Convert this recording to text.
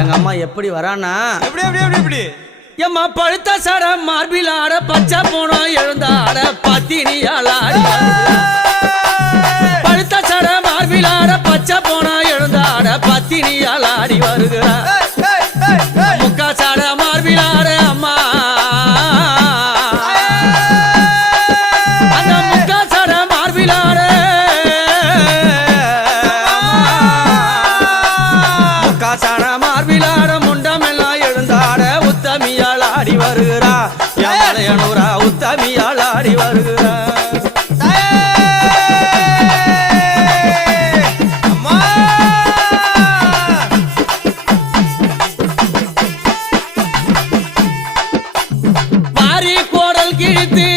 எங்க அம்மா எப்படி வரானா எப்படி எப்படி எப்படி எப்படி எம்மா பழுத்த சட மார்பில் ஆட பச்சை போனோம் எழுந்தாட பத்தினியால் ஆடி பழுத்த சட மார்பில் ஆட பச்சை போனோம் எழுந்தாட பத்தினியால் ஆடி வருகிறார் முக்கா சட மார்பில் ஆட அம்மா அந்த முக்கா சட மார்பில் ஆட முக்கா சட மார்பில் ஆட முண்டமெல்லாம் எழுந்தாட உத்தமியால் ஆடி வருகிறா யானையனூரா உத்தமியால் ஆடி வருகிறா மாறி கோடல் கிழித்து